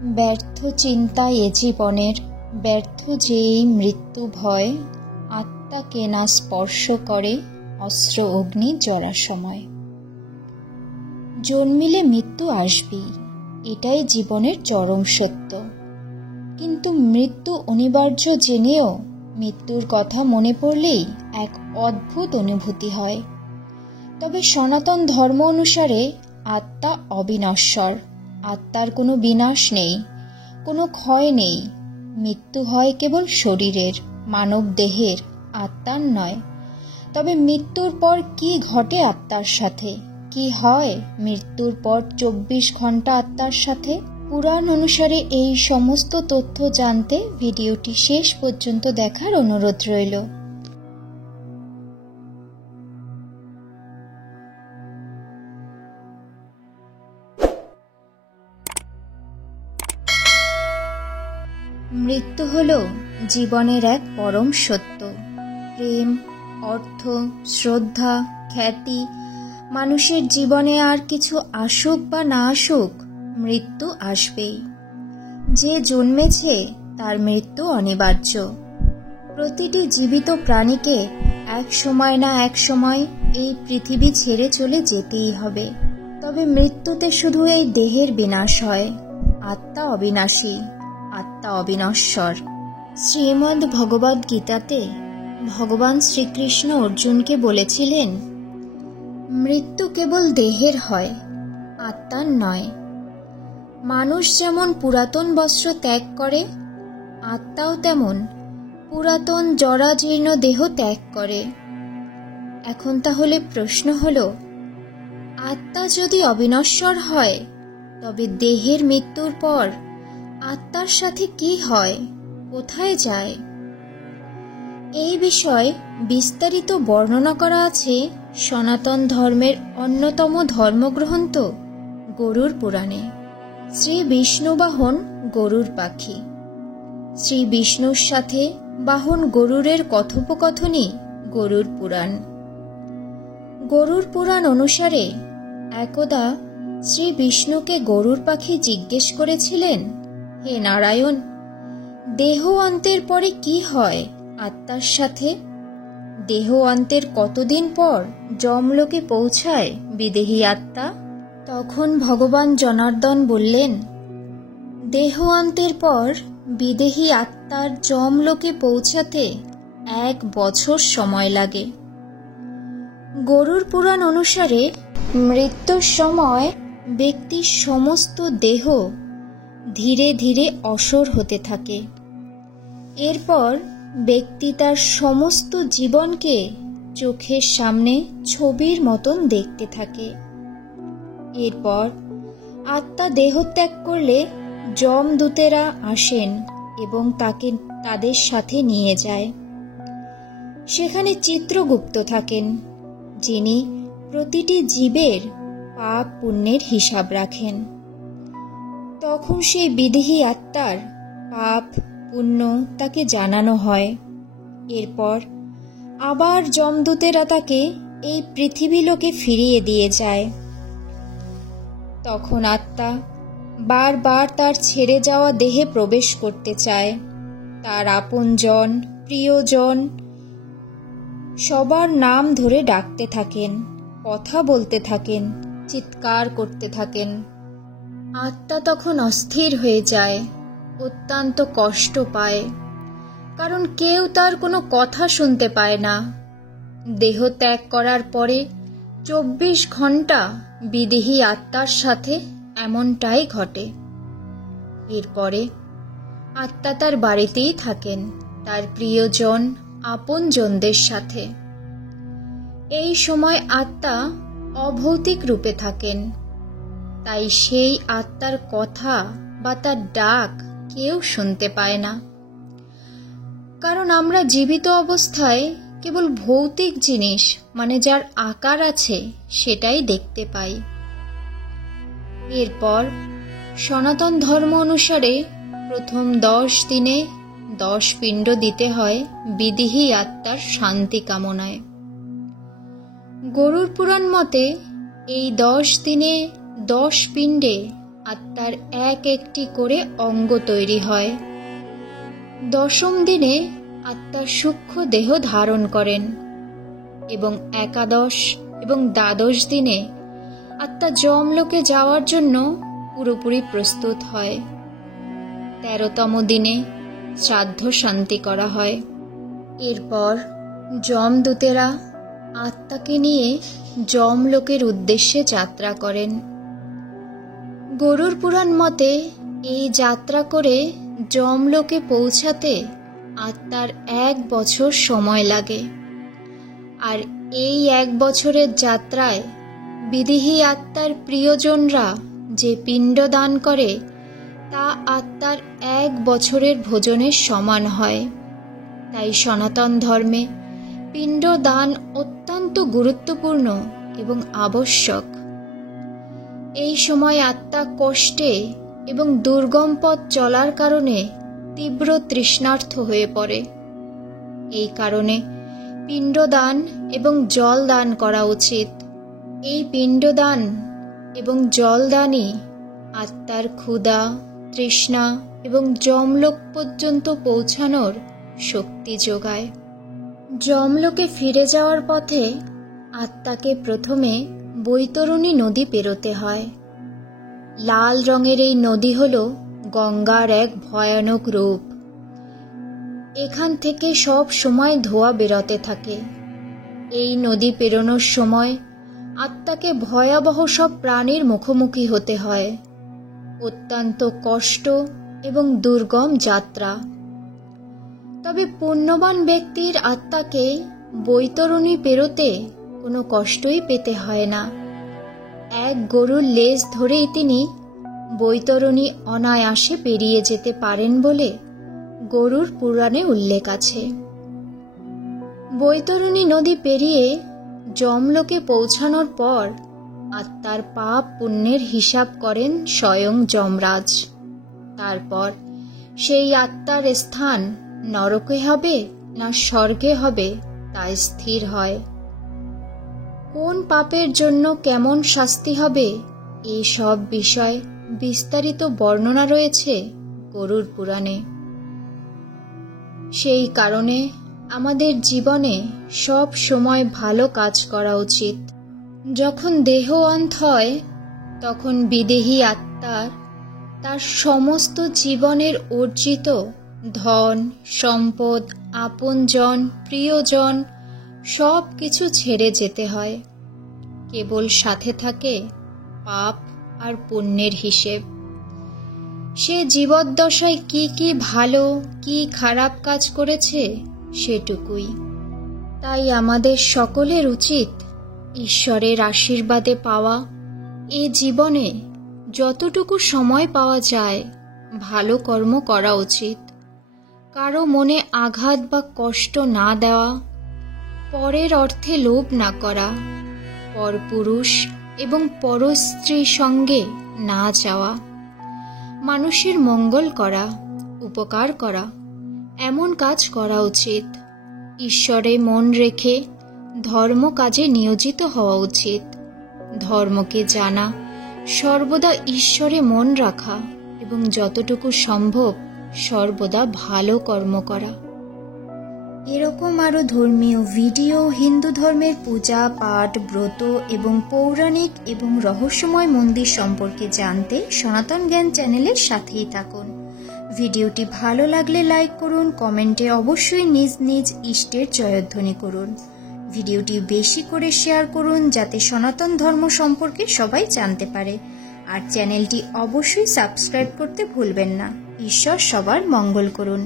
ব্যর্থ চিন্তায় এ জীবনের ব্যর্থ যেই মৃত্যু ভয়, আত্মাকে না স্পর্শ করে অস্ত্র অগ্নি জ্বলার সময়। জন্মিলে মৃত্যু আসবেই, এটাই জীবনের চরম সত্য। কিন্তু মৃত্যু অনিবার্য জেনেও মৃত্যুর কথা মনে পড়লেই এক অদ্ভুত অনুভূতি হয়। তবে সনাতন ধর্ম অনুসারে আত্মা অবিনশ্বর, আত্মার কোনো বিনাশ নেই, কোনো ক্ষয় নেই। মৃত্যু হয় কেবল শরীরের, মানব দেহের, আত্মার নয়। তবে মৃত্যুর পর কি ঘটে আত্মার সাথে, কি হয় মৃত্যুর পর 24 ঘন্টা আত্মার সাথে? পুরাণ অনুসারে এই সমস্ত তথ্য জানতে ভিডিওটি শেষ পর্যন্ত দেখার অনুরোধ রইল। মৃত্যু হল জীবনের এক পরম সত্য। প্রেম, অর্থ, শ্রদ্ধা, খ্যাতি, মানুষের জীবনে আর কিছু আসুক বা না আসুক, মৃত্যু আসবেই। যে জন্মেছে তার মৃত্যু অনিবার্য। প্রতিটি জীবিত প্রাণীকে এক সময় না এক সময় এই পৃথিবী ছেড়ে চলে যেতেই হবে। তবে মৃত্যুতে শুধু এই দেহের বিনাশ হয়, আত্মা অবিনাশী, আত্মা অবিনশ্বর। শ্রীমদ্ ভগবদ্ গীতাতে ভগবান শ্রীকৃষ্ণ অর্জুনকে বলেছিলেন, মৃত্যু কেবল দেহের হয়, আত্মার নয়। মানুষ যেমন পুরাতন বস্ত্র ত্যাগ করে, আত্মাও তেমন পুরাতন জরাজীর্ণ দেহ ত্যাগ করে। এখন তাহলে প্রশ্ন হলো, আত্মা যদি অবিনশ্বর হয়, তবে দেহের মৃত্যুর পর আত্মার সাথে কি হয়, কোথায় যায়? এই বিষয়ে বিস্তারিত বর্ণনা করা আছে সনাতন ধর্মের অন্যতম ধর্মগ্রন্থ গরুড় পুরাণে। শ্রী বিষ্ণু বাহন গরুড় পাখি। শ্রী বিষ্ণুর সাথে বাহন গরুড়ের কথোপকথনই গরুড় পুরাণ। গরুড় পুরাণ অনুসারে একদা শ্রী বিষ্ণুকে গরুড় পাখি জিজ্ঞেস করেছিলেন, হে নারায়ণ, দেহ অন্তের পরে কি হয় আত্মার সাথে? দেহ অন্তের কতদিন পর যমলোকে পৌঁছায় বিদেহী আত্মা? তখন ভগবান জনার্দন বললেন, দেহ অন্তের পর বিদেহী আত্মার যমলোকে পৌঁছাতে 1 বছর সময় লাগে। গরুড় পুরাণ অনুসারে মৃত্যুর সময় ব্যক্তির সমস্ত দেহ ধীরে ধীরে অসর হতে থাকে। এরপর ব্যক্তি তার সমস্ত জীবনকে চোখের সামনে ছবির মতন দেখতে থাকে। এরপর আত্মা দেহত্যাগ করলে যমদূতেরা আসেন এবং তাকে তাদের সাথে নিয়ে যায়। সেখানে চিত্রগুপ্ত থাকেন, যিনি প্রতিটি জীবের পাপ পুণ্যের হিসাব রাখেন। তখন সেই বিদেহী আত্মার পাপ পুণ্য তাকে জানানো হয়। এরপর আবার যমদূতেরা তাকে এই পৃথিবী লোকে ফিরিয়ে দিয়ে যায়। তখন আত্মা বারবার তার ছেড়ে যাওয়া দেহে প্রবেশ করতে চায়। তার আপনজন, প্রিয়জন সবার নাম ধরে ডাকতে থাকেন, কথা বলতে থাকেন, চিৎকার করতে থাকেন। আত্মা তখন অস্থির হয়ে যায়, অত্যন্ত কষ্ট পায়, কারণ কেউ তার কোনো কথা শুনতে পায় না। দেহ ত্যাগ করার পরে 24 ঘন্টা বিদেহী আত্মার সাথে এমনটাই ঘটে। এরপরে আত্মা তার বাড়িতেই থাকেন, তার প্রিয়জন, আপনজনদের সাথে। এই সময় আত্মা অভৌতিক রূপে থাকেন, তাই সেই আত্মার কথা বা তার ডাক কেউ শুনতে পায় না। কারণ আমরা জীবিত অবস্থায় কেবল ভৌতিক জিনিস, মানে যার আকার আছে, সেটাই দেখতে পাই। এরপর সনাতন ধর্ম অনুসারে প্রথম 10 দিনে 10 পিণ্ড দিতে হয় বিদেহী আত্মার শান্তি কামনায়। গরুড় পুরাণ মতে এই 10 দিনে 10 পিণ্ডে আত্মার এক একটি করে অঙ্গ তৈরি হয়। 10ম দিনে আত্মা সূক্ষ্ম দেহ ধারণ করেন এবং 11 এবং 12 দিনে আত্মা যমলোকে যাওয়ার জন্য পুরোপুরি প্রস্তুত হয়। 13তম দিনে শ্রাদ্ধ শান্তি করা হয়। এরপর যমদূতেরা আত্মাকে নিয়ে যমলোকের উদ্দেশ্যে যাত্রা করেন। গরুড় পুরাণ মতে এই যাত্রা করে যমলোকে পৌঁছাতে আত্মার 1 বছর সময় লাগে। আর এই 1 বছরের যাত্রায় বিদেহী আত্মার প্রিয়জনরা যে পিণ্ড দান করে তা আত্মার 1 বছরের ভোজনের সমান হয়। তাই সনাতন ধর্মে পিণ্ড দান অত্যন্ত গুরুত্বপূর্ণ এবং আবশ্যক। এই সময় আত্মা কষ্টে এবং দুর্গম পথ চলার কারণে তীব্র তৃষ্ণার্ত হয়ে পড়ে। এই কারণে পিণ্ডদান এবং জল দান করা উচিত। এই পিণ্ডদান এবং জলদানই আত্মার ক্ষুধা, তৃষ্ণা এবং যমলোক পর্যন্ত পৌঁছানোর শক্তি যোগায়। যমলোকে ফিরে যাওয়ার পথে আত্মাকে প্রথমে বৈতরণী নদী পেরোতে হয়। লাল রঙের এই নদী হল গঙ্গার এক ভয়ানক রূপ। এখান থেকে সব সময় ধোঁয়া বেরোতে থাকে। এই নদী পেরোনোর সময় আত্মাকে ভয়াবহ সব প্রাণীর মুখোমুখি হতে হয়। অত্যন্ত কষ্ট এবং দুর্গম যাত্রা। তবে পুণ্যবান ব্যক্তির আত্মাকে বৈতরণী পেরোতে কোনো কষ্টই পেতে হয় না। এক গরুর লেজ ধরেই তিনি বৈতরণী অনায়াসে পেরিয়ে যেতে পারেন বলে গরুড় পুরাণে উল্লেখ আছে। বৈতরণী নদী পেরিয়ে যমলোকে পৌঁছানোর পর আত্মার পাপ পুণ্যের হিসাব করেন স্বয়ং যমরাজ। তারপর সেই আত্মার স্থান নরকে হবে না স্বর্গে হবে তা স্থির হয়। কোন পাপের জন্য কেমন শাস্তি হবে এই সব বিষয় বিস্তারিত বর্ণনা রয়েছে গরুড় পুরাণে। সেই কারণে আমাদের জীবনে সব সময় ভালো কাজ করা উচিত। যখন দেহ অন্ত হয় তখন বিদেহী আত্মার তার সমস্ত জীবনের অর্জিত ধন, সম্পদ, আপনজন, প্রিয়জন সব কিছু ছেড়ে যেতে হয়। কেবল সাথে থাকে পাপ আর পুণ্যের হিসেব। সে জীবদ্দশায় কি কি ভালো কি খারাপ কাজ করেছে সেটুকুই। তাই আমাদের সকলের উচিত ঈশ্বরের আশীর্বাদে পাওয়া এ জীবনে যতটুকু সময় পাওয়া যায় ভালো কর্ম করা উচিত। কারো মনে আঘাত বা কষ্ট না দেওয়া, পরের অর্থে লোভ না করা, পরপুরুষ এবং পরস্ত্রীর সঙ্গে না যাওয়া, মানুষের মঙ্গল করা, উপকার করা, এমন কাজ করা উচিত। ঈশ্বরে মন রেখে ধর্ম কাজে নিয়োজিত হওয়া উচিত। ধর্মকে জানা, সর্বদা ঈশ্বরে মন রাখা এবং যতটুকু সম্ভব সর্বদা ভালো কর্ম করা। এরকম আরও ধর্মীয় ভিডিও, হিন্দু ধর্মের পূজা পাঠ, ব্রত এবং পৌরাণিক এবং রহস্যময় মন্দির সম্পর্কে জানতে সনাতন জ্ঞান চ্যানেলের সাথেই থাকুন। ভিডিওটি ভালো লাগলে লাইক করুন, কমেন্টে অবশ্যই নিজ নিজ ইষ্টের জয়ধ্বনি করুন। ভিডিওটি বেশি করে শেয়ার করুন যাতে সনাতন ধর্ম সম্পর্কে সবাই জানতে পারে। আর চ্যানেলটি অবশ্যই সাবস্ক্রাইব করতে ভুলবেন না। ঈশ্বর সবার মঙ্গল করুন।